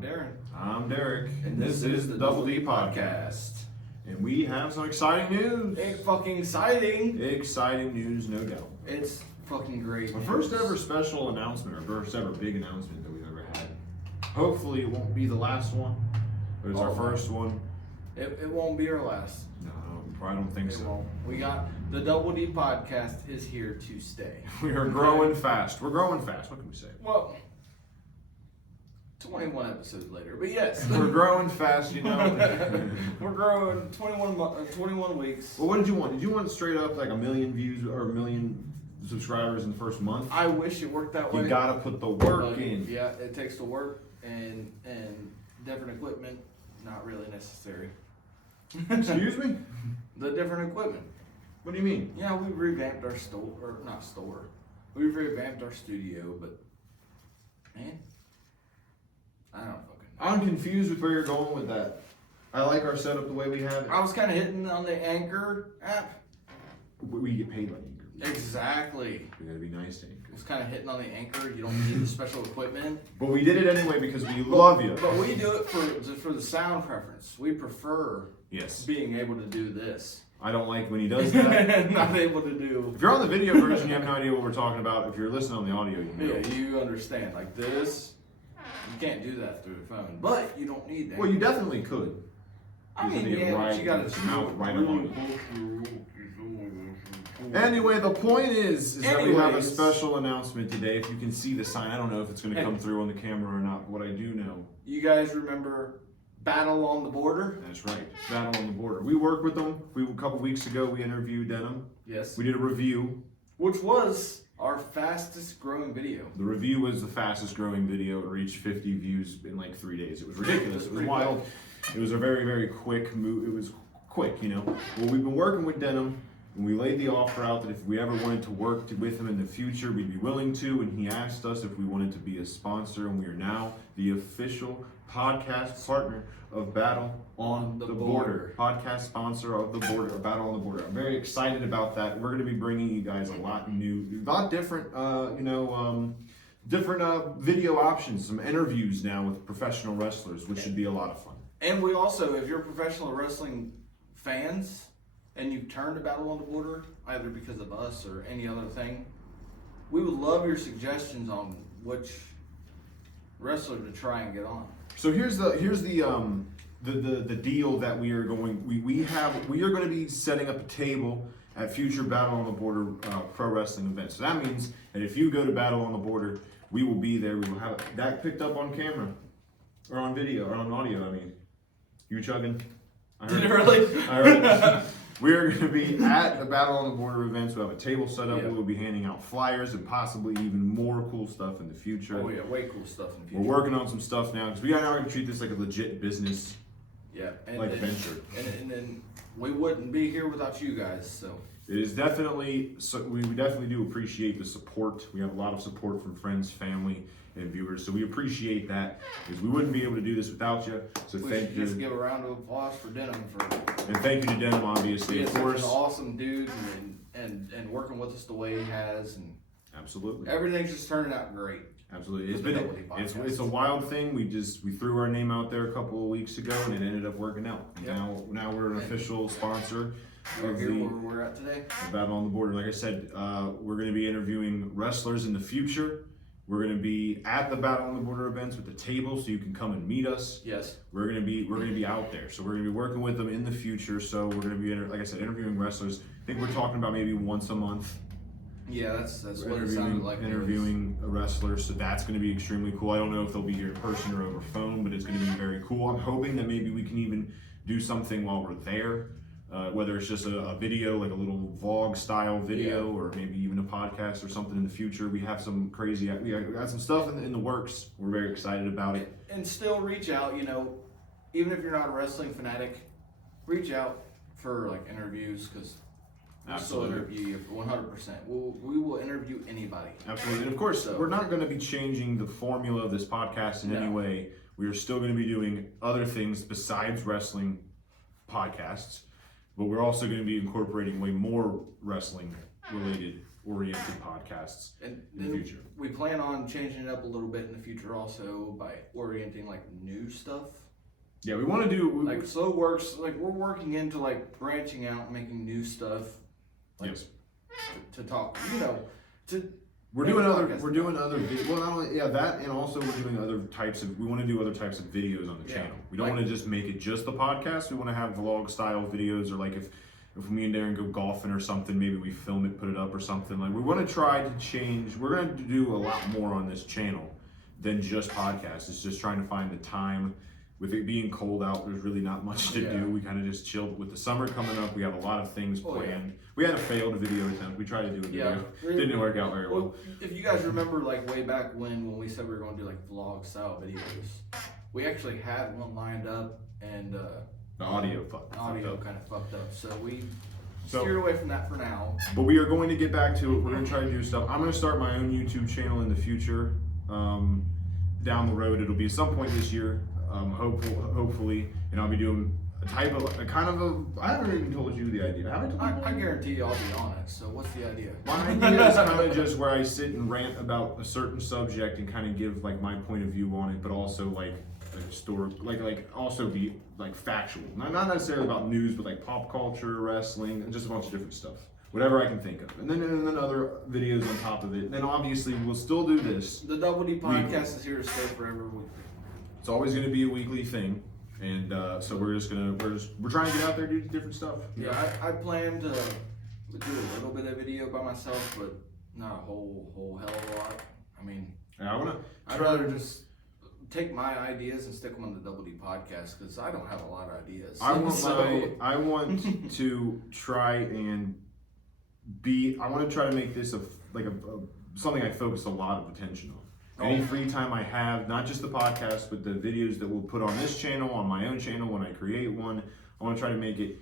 I'm Darren. I'm Derek, and this is the Double D Podcast. And we have some exciting news. It's fucking exciting. Exciting news, no doubt. It's fucking great. Our first ever special announcement, or first ever big announcement that we've ever had. Hopefully it won't be the last one, but it's our first one. It won't be our last. No, I don't think so. Won't. We got the Double D Podcast is here to stay. We are growing fast. We're growing fast. What can we say? Well, 21 episodes later, but yes. We're growing fast, you know. We're growing 21 weeks. Well, what did you want? Did you want straight up like 1 million views or 1 million subscribers in the first month? I wish it worked that way. You gotta put the work in. Yeah, it takes the work and different equipment. Not really necessary. Excuse me? The different equipment. What do you mean? Yeah, we revamped our store. We revamped our studio, but man, I don't fucking know. I'm confused with where you're going with that. I like our setup the way we have it. I was kind of hitting on the Anchor app. We get paid by Anchor. Exactly. We gotta be nice to Anchor. I was kind of hitting on the Anchor. You don't need the special equipment. But we did it anyway because we love you. But we do it for the sound preference. We prefer Yes. being able to do this. I don't like when he does that. Not able to do. If you're on the video version, you have no idea what we're talking about. If you're listening on the audio, you know. Yeah, you understand. Like this, you can't do that through the phone. But you don't need that. Well, you definitely could. I mean, It'd be yeah, but you gotta it's mouth right along. it. Anyway, the point is that we have a Anyways. special announcement today. If you can see the sign, I don't know if it's going to come through on the camera or not. But what I do know, You guys remember Battle on the Border? that's right, Battle on the Border. We worked with them. A couple weeks ago, we interviewed them. Yes. We did a review. Which was our fastest growing video. The review was the fastest growing video. It reached 50 views in like 3 days. It was ridiculous. It was Pretty wild. It was a very, very quick move. It was quick, you know. Well, we've been working with Denim, and we laid the offer out that if we ever wanted to work with him in the future, we'd be willing to. And he asked us if we wanted to be a sponsor, and we are now the official podcast partner of Battle on the Border. Podcast sponsor of the Border, Battle on the Border. I'm very excited about that. We're going to be bringing you guys a lot different, different video options, some interviews now with professional wrestlers, which should be a lot of fun. And we also, if you're professional wrestling fans and you've turned to Battle on the Border, either because of us or any other thing, we would love your suggestions on which wrestler to try and get on. So here's the deal that we are going. We are going to be setting up a table at future Battle on the Border pro wrestling events. So that means that if you go to Battle on the Border, we will be there. We will have that picked up on camera or on video or on audio. I mean, you chugging? I heard Did it it. really? I heard it. We are going to be at the Battle on the Border events. We'll have a table set up. Yeah. We will be handing out flyers and possibly even more cool stuff in the future. Oh yeah, way cool stuff in the future. We're working on some stuff now because we are now going to treat this like a legit business, Yeah, and like then, venture. and then we wouldn't be here without you guys. So It is definitely, so we definitely do appreciate the support. We have a lot of support from friends, family, and viewers. So we appreciate that because we wouldn't be able to do this without you. So we thank should you. just give a round of applause for Denim for And thank you to Denim, obviously, being of such course. an awesome dude and working with us the way he has, and Absolutely. everything's just turning out great. Absolutely. It's For the been, Double D Podcast. it's a wild thing. We threw our name out there a couple of weeks ago and it ended up working out. Yep. Now we're an official sponsor We're of here the where we're at today. Battle on the Border. Like I said, we're going to be interviewing wrestlers in the future. We're going to be at the Battle on the Border events with the table, so you can come and meet us. Yes. We're going to be out there, so we're going to be working with them in the future. So we're going to be, like I said, interviewing wrestlers. I think we're talking about maybe once a month. Yeah, that's We're what it sounded like. interviewing a wrestler, so that's going to be extremely cool. I don't know if they'll be here in person or over phone, but it's going to be very cool. I'm hoping that maybe we can even do something while we're there. Whether it's just a video, like a little vlog style video, or maybe even a podcast or something in the future. We have some crazy, we got some stuff in the works. We're very excited about it. And still reach out, even if you're not a wrestling fanatic, reach out for like interviews, because we'll still Absolutely. interview you 100%. We will interview anybody. Absolutely. And of course, So- we're not going to be changing the formula of this podcast in any No. way. We are still going to be doing other things besides wrestling podcasts, but we're also going to be incorporating way more wrestling related oriented podcasts And in the then future. we plan on changing it up a little bit in the future also by orienting like new stuff. Yeah, we want to do Like Slow Works, like we're working into like branching out and making new stuff. Like, yes. to talk, you know, to We're make doing a other. podcast. We're doing other. Well, not only that, and also we're doing other types of. We want to do other types of videos on the Yeah. channel. We don't Like- want to just make it just the podcast. We want to have vlog style videos, or like if me and Darren go golfing or something, maybe we film it, put it up or something. Like we want to try to change. We're going to do a lot more on this channel than just podcasts. It's just trying to find the time. With it being cold out, there's really not much to Yeah. do. We kind of just chilled. With the summer coming up, we have a lot of things Oh, yeah. planned. We had a failed video attempt. We tried to do a video. Yeah. Didn't work out very well. Well, if you guys remember, like way back when we said we were going to do like vlog style videos, we actually had one lined up, and The audio fucked audio up. kind of fucked up. So we So- steered away from that for now. But we are going to get back to it. We're going to try to do stuff. I'm going to start my own YouTube channel in the future. Down the road, it'll be at some point this year. Hopefully, and I'll be doing a type of a kind of a. I haven't even told you the idea. Have I told you? I guarantee you I'll be on it. So what's the idea? My idea is kind of just where I sit and rant about a certain subject and kind of give like my point of view on it, but also like a historic, like also be like factual. Not necessarily about news, but like pop culture, wrestling, and just a bunch of different stuff. Whatever I can think of, and then other videos on top of it. And then obviously we'll still do this. The Double D podcast is here to stay forever. It's always going to be a weekly thing, and so we're trying to get out there and do different stuff. Yeah, I plan to do a little bit of video by myself, but not a whole hell of a lot. I mean, Yeah, I want to. I'd rather just take my ideas and stick them on the Double D podcast because I don't have a lot of ideas. I want So- I want to try and be. I want to try to make this a something I focus a lot of attention on. Any free time I have, not just the podcast, but the videos that we'll put on this channel, on my own channel when I create one. I want to try to make it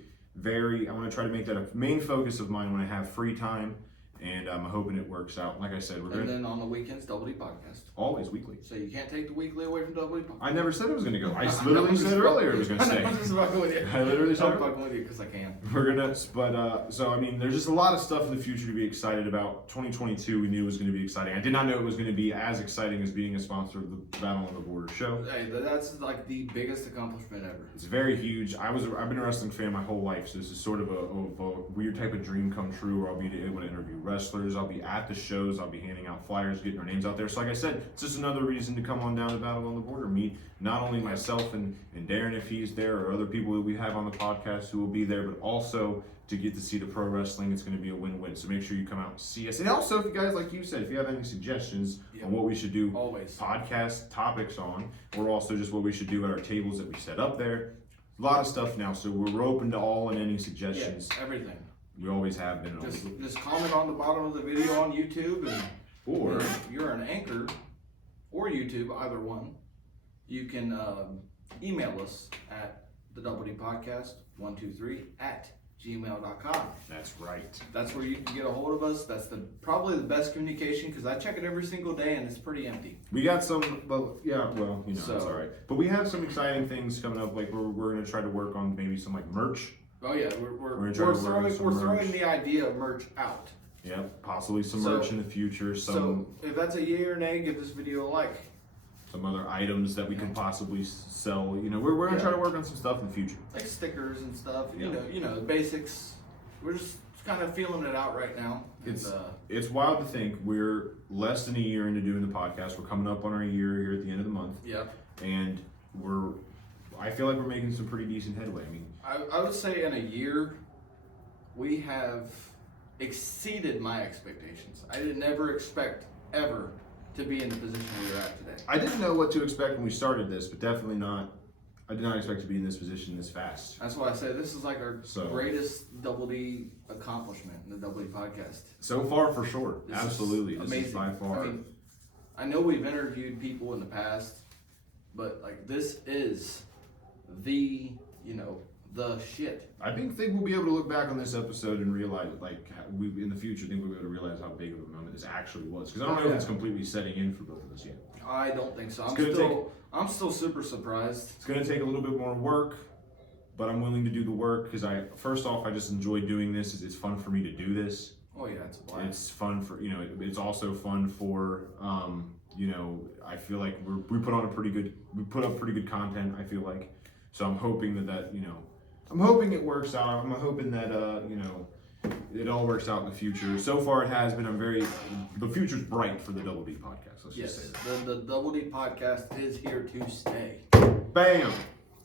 I want to try to make that a main focus of mine when I have free time, and I'm hoping it works out. Like I said, we're And gonna then on the weekends, Double D podcast. always weekly. So you can't take the weekly away from Double D podcast. I never said it was gonna go. I literally said earlier it was gonna stay. I'm just fucking with you. I literally said I'm it. fucking with you because I can. We're gonna, but so I mean, there's just a lot of stuff in the future to be excited about. 2022, we knew was going to be exciting. I did not know it was going to be as exciting as being a sponsor of the Battle on the Border show. Hey, that's like the biggest accomplishment ever. It's very huge. I've been a wrestling fan my whole life, so this is sort of a weird type of dream come true. Where I'll be able to interview wrestlers. I'll be at the shows. I'll be handing out flyers, getting our names out there. So like I said, it's just another reason to come on down to Battle on the Border. Meet not only myself and Darren if he's there, or other people that we have on the podcast who will be there, but also to get to see the pro wrestling. It's going to be a win-win. So make sure you come out and see us. And also, if you guys, like you said, if you have any suggestions on what we should do, Always. podcast topics on, or also just what we should do at our tables that we set up there. A lot of stuff now, so we're open to all and any suggestions. Yeah, everything. We always have been. Just comment on the bottom of the video on YouTube, and Or if you're an Anchor or YouTube, either one, you can email us at the Double D Podcast 123 at gmail.com. that's right. That's where you can get a hold of us. That's probably the best communication because I check it every single day and it's pretty empty. We got some, well, yeah, well, you know, So- it's all right. But we have some exciting things coming up. Like we're gonna try to work on maybe some like merch. Oh yeah, we're gonna try to work on some throwing merch. the idea of merch out. Yeah, possibly some So- merch in the future. Some So if that's a yay or nay, give this video a like. some other items that we can possibly sell. You know, we're gonna try to work on some stuff in the future. Like stickers and stuff. Yeah. You know the basics. We're just kind of feeling it out right now. It's it's wild to think we're less than a year into doing the podcast. We're coming up on our year here at the end of the month, Yep. and I feel like we're making some pretty decent headway. I mean, I would say in a year, we have exceeded my expectations. I did never expect ever to be in the position we're at today. I didn't know what to expect when we started this, but definitely not. I did not expect to be in this position this fast. That's why I say this is like our So- greatest Double D accomplishment in the Double D podcast. So far, for sure. This is Absolutely. This amazing. is by far. I mean, I know we've interviewed people in the past, but like this is the shit. I think we'll be able to look back on this episode and realize, like, we in the future think we'll be able to realize how big of a moment this actually was. Because I don't know if it's completely setting in for both of us yet. I don't think so. It's I'm still super surprised. It's going to take a little bit more work, but I'm willing to do the work because first off, I just enjoy doing this. It's fun for me to do this. Oh yeah, it's a blast. It's fun for, it's also fun for, I feel like we put up pretty good content, I feel like. So I'm hoping I'm hoping it works out. I'm hoping that, it all works out in the future. So far it has been. The future's bright for the Double D podcast. Let's just say that. The Double D podcast is here to stay. Bam!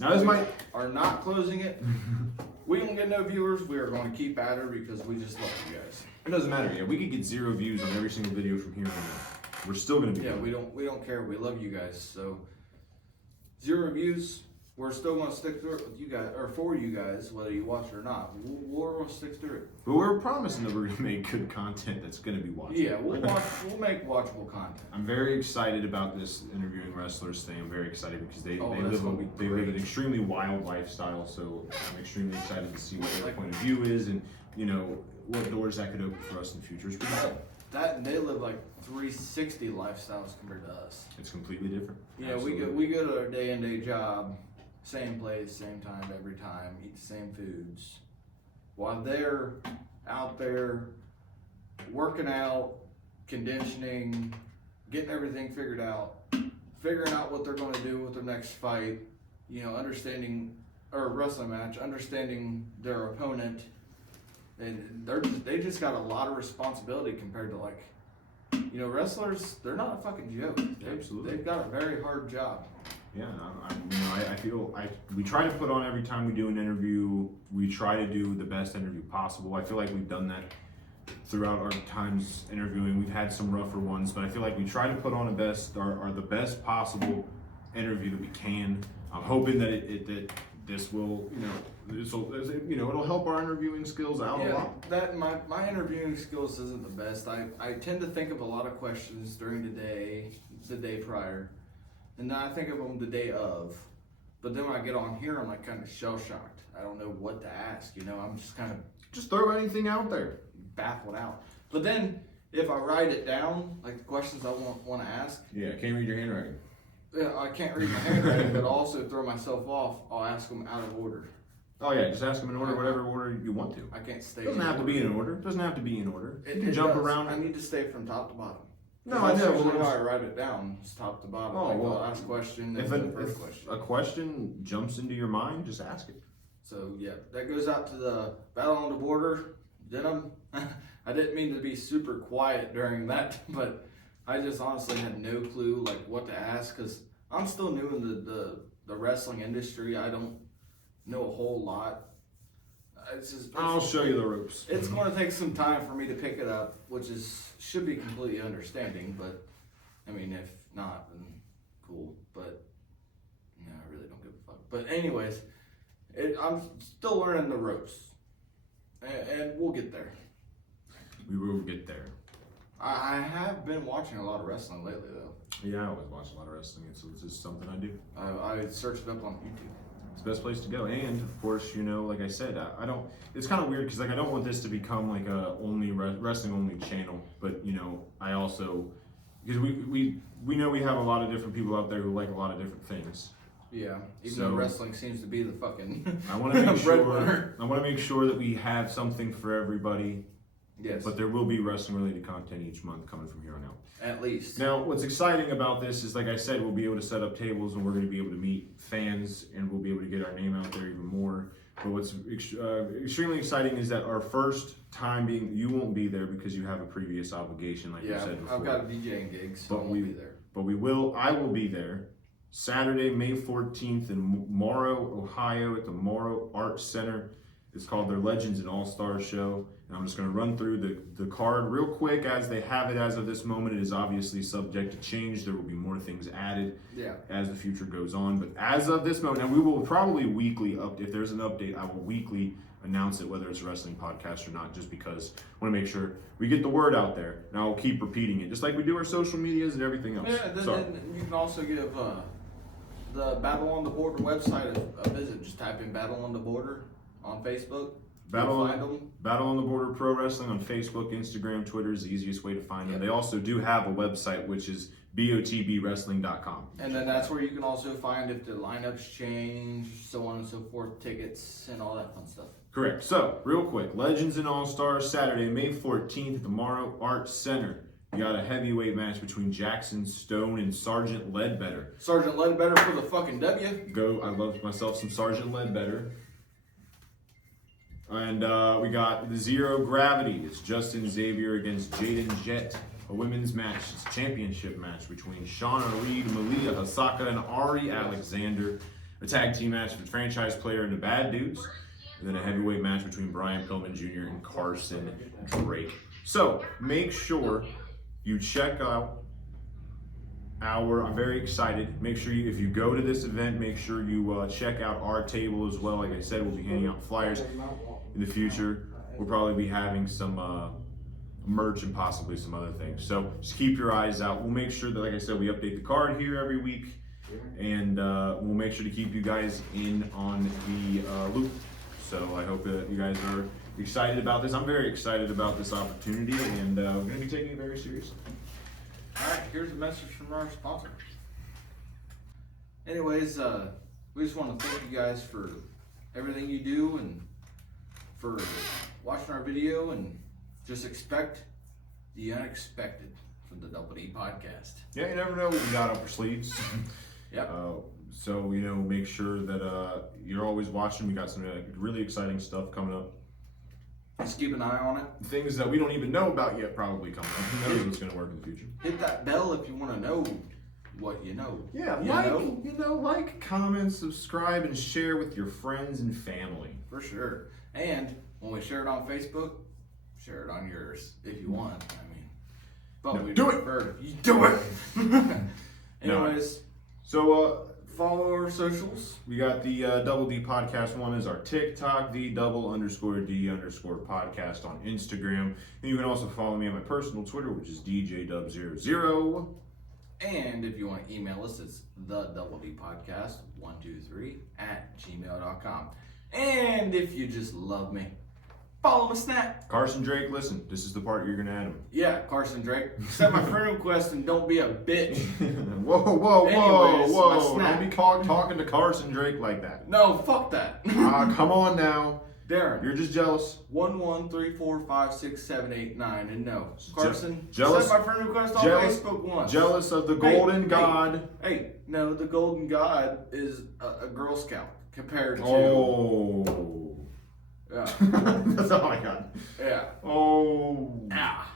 Now this might... are not closing it. We don't get no viewers. We are going to keep at her because we just love you guys. It doesn't matter. Yeah, we could get 0 views on every single video from here on out. We're still gonna be. Yeah, we don't care. We love you guys. So 0 views. We're still gonna stick through it with you guys, or for you guys, whether you watch it or not. We're gonna stick through it. But we're promising that we're gonna make good content that's gonna be watchable. Yeah, we'll make watchable content. I'm very excited about this interviewing wrestlers thing. I'm very excited because they live an extremely wild lifestyle. So I'm extremely excited to see what their point of view is, and what doors that could open for us in the future. It's pretty cool. That and they live like 360 lifestyles compared to us. It's completely different. Yeah, we go to our day-in-day job, same place, same time every time, eat the same foods, while they're out there working out, conditioning, getting everything figured out, figuring out what they're going to do with their next fight, understanding, or wrestling match, understanding their opponent. And they just got a lot of responsibility compared to wrestlers. They're not a fucking joke. Absolutely, they've got a very hard job. Yeah, I feel we try to put on every time we do an interview. We try to do the best interview possible. I feel like we've done that throughout our times interviewing. We've had some rougher ones, but I feel like we try to put on the best possible interview that we can. I'm hoping that this will, it'll help our interviewing skills out a lot. That my interviewing skills isn't the best. I tend to think of a lot of questions during the day prior, and then I think of them the day of. But then when I get on here, I'm like kind of shell shocked. I don't know what to ask. I'm just kind of throw anything out there, baffled out. But then if I write it down, like the questions I want to ask. Yeah, can't read your handwriting. Yeah, I can't read my handwriting, but also throw myself off. I'll ask them out of order. Oh yeah, just ask them in order, whatever order you want to. I can't stay. Doesn't have to be in order. Doesn't have to be in order. You can jump around. I need to stay from top to bottom. No, I know. Usually how I write it down is top to bottom. I'll ask a question. If a question jumps into your mind, just ask it. So yeah, that goes out to the Battle on the Border. Denim. I didn't mean to be super quiet during that, but I just honestly had no clue what to ask because I'm still new in the wrestling industry. I don't know a whole lot. I'll show you the ropes. It's going to take some time for me to pick it up, which should be completely understanding. But I mean, if not, then cool. But no, I really don't give a fuck. But anyways, I'm still learning the ropes, and we'll get there. We will get there. I have been watching a lot of wrestling lately, though. Yeah, I always watch a lot of wrestling. It's just something I do. I searched it up on YouTube. It's the best place to go. And of course, like I said, I don't. It's kind of weird because I don't want this to become like a wrestling only channel. But I also because we know we have a lot of different people out there who like a lot of different things. Yeah, even though wrestling seems to be the fucking I want to make sure that we have something for everybody. Yes. But there will be wrestling related content each month coming from here on out. At least. Now, what's exciting about this is, like I said, we'll be able to set up tables and we're going to be able to meet fans and we'll be able to get our name out there even more. But what's extremely exciting is that our first time you won't be there because you have a previous obligation, like you said before. I've got a DJing gig, so I won't be there. But I will be there Saturday, May 14th in Morrow, Ohio at the Morrow Arts Center. It's called their Legends and All-Stars show. And I'm just going to run through the card real quick as they have it as of this moment. It is obviously subject to change. There will be more things added as the future goes on. But as of this moment, and we will probably weekly if there's an update, I will weekly announce it, whether it's a wrestling podcast or not, just because I want to make sure we get the word out there. And I'll keep repeating it, just like we do our social medias and everything else. Yeah, then you can also give the Battle on the Border website a visit. Just type in Battle on the Border on Facebook. Battle on the Border Pro Wrestling on Facebook, Instagram, Twitter is the easiest way to find them. They also do have a website, which is botbwrestling.com. And then that's where you can also find if the lineups change, so on and so forth, tickets and all that fun stuff. Correct. So, real quick, Legends and All-Stars, Saturday, May 14th at the Morrow Arts Center. You got a heavyweight match between Jackson Stone and Sergeant Ledbetter. Sergeant Ledbetter for the fucking W. I love myself some Sergeant Ledbetter. And we got the Zero Gravity. It's Justin Xavier against Jaden Jett. A women's match. It's a championship match between Shauna Reed, Malia Hasaka, and Ari Alexander. A tag team match with franchise player and the Bad Dudes. And then a heavyweight match between Brian Pillman Jr. and Carson Drake. So, make sure you check out I'm very excited. Make sure if you go to this event, make sure you check out our table as well. Like I said, we'll be handing out flyers in the future. We'll probably be having some merch and possibly some other things. So just keep your eyes out. We'll make sure that, like I said, we update the card here every week. And we'll make sure to keep you guys in on the loop. So I hope that you guys are excited about this. I'm very excited about this opportunity, and we're going to be taking it very seriously. All right, here's a message from our sponsor. Anyways, we just want to thank you guys for everything you do and for watching our video, and just expect the unexpected from the Double D Podcast. Yeah, you never know what we got up our sleeves. Yep. So, make sure that you're always watching. We got some really exciting stuff coming up. Just keep an eye on it. Things that we don't even know about yet probably coming up. Who knows what's going to work in the future. Hit that bell if you want to know what you know. Yeah, like, comment, subscribe, and share with your friends and family. For sure. And when we share it on Facebook, share it on yours if you want. But we do it. Prefer if you do it. Anyways, so follow our socials. We got the Double D Podcast one is our TikTok, the _D_podcast on Instagram. And you can also follow me on my personal Twitter, which is DJDub00. And if you want to email us, it's the Double D Podcast 123@gmail.com. And if you just love me, follow my Snap. Carson Drake, listen, this is the part you're gonna add him. Yeah, Carson Drake. Accept my friend request and don't be a bitch. Whoa! Anyways, my Snap. Don't be talking to Carson Drake like that. No, fuck that. Come on now. Darren. You're just jealous. 113456789, and no, Carson. Jealous. Accept my friend request on Facebook once. Jealous of the Golden God. Hey, no, the Golden God is a Girl Scout compared to. Oh. Yeah. That's all I got. Yeah. Oh. Ah.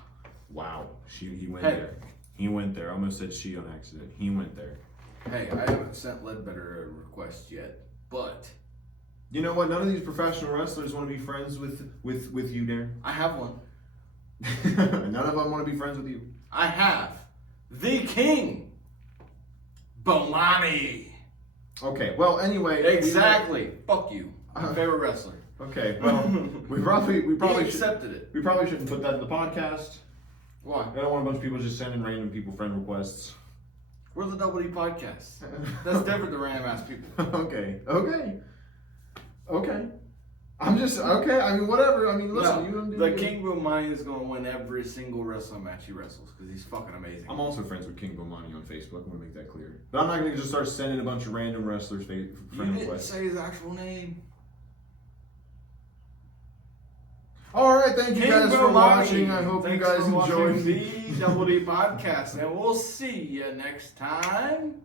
Wow. He went there. He went there. I almost said she on accident. He went there. Hey, I haven't sent Ledbetter a request yet, but. You know what? None of these professional wrestlers want to be friends with you, Darren. I have one. None of them want to be friends with you. I have the King, Bomani. Okay. Well, anyway. Exactly. Fuck you. My favorite wrestler. Okay. Well, we probably he accepted it. We probably shouldn't put that in the podcast. Why? I don't want a bunch of people just sending random people friend requests. We're the Double D Podcast. That's different than random ass people. Okay. I'm just okay. I mean, whatever. I mean, listen. No, you don't do the King Bomani is going to win every single wrestling match he wrestles because he's fucking amazing. I'm also friends with King Bomani on Facebook. I want to make that clear. But I'm not going to just start sending a bunch of random wrestlers friend didn't requests. say his actual name. All right, thank you guys for watching. I hope you guys enjoyed the Double D Podcast, and we'll see you next time.